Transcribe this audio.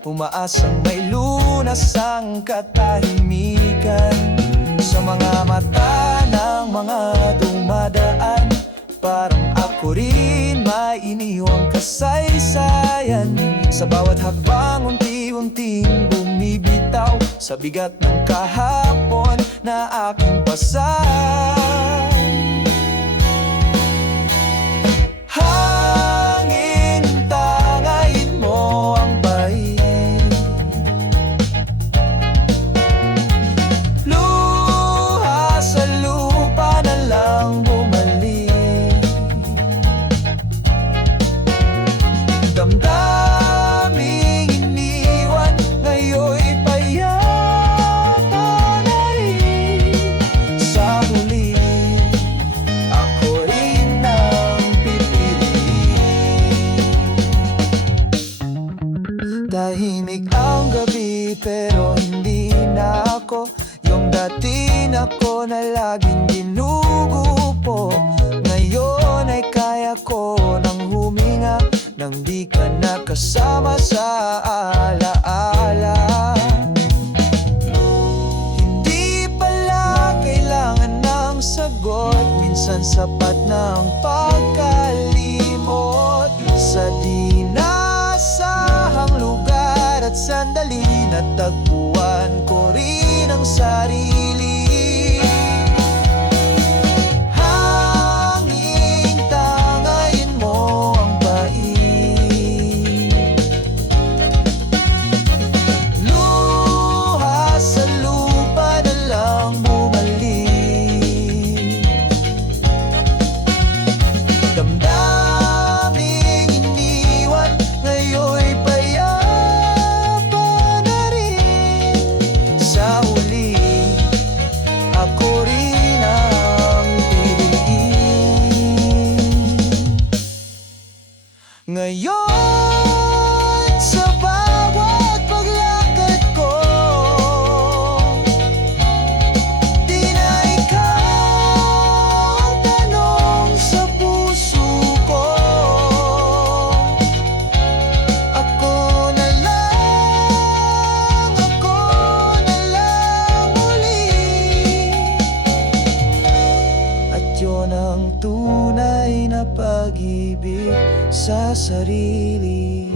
Umaasang may lunas ang katahimikan sa mga mata ng mga dumadaan. Parang ako rin may iniwang kasaysayan. Sa bawat hakbang unti-unting bumibitaw sa bigat ng kahapon na aking pasan. Hangin, tangayin mo ang bait, luha sa lupa na lang bumalik. Damdaming iniwan, ngayon'y payapa na rin. Sa huli, ako rin ang pipiliin. Tahimik ang gabi pero hindi na ako yung dati ako na laging ginugupo. Ngayon ay kaya ko nang huminga nang di ka nakasama sa alaala. Hindi pala kailangan ng sagot, minsan sapat ng pagkalimot. Sa di nasahang lugar at sandali, natagpuan ko rin ang sarili. Hangin, tangayin mo ang bait, luha sa lupa na lang bumalik. Damdaming iniwan, ngayon'y payapa na rin. Sa huli, ako rin ang piliin. Ngayon, sa bawat paglakad ko, di na ikaw ang tanong sa puso ko. Ako na lang muli. At yun ang tunay na pag-ibig sa sarili.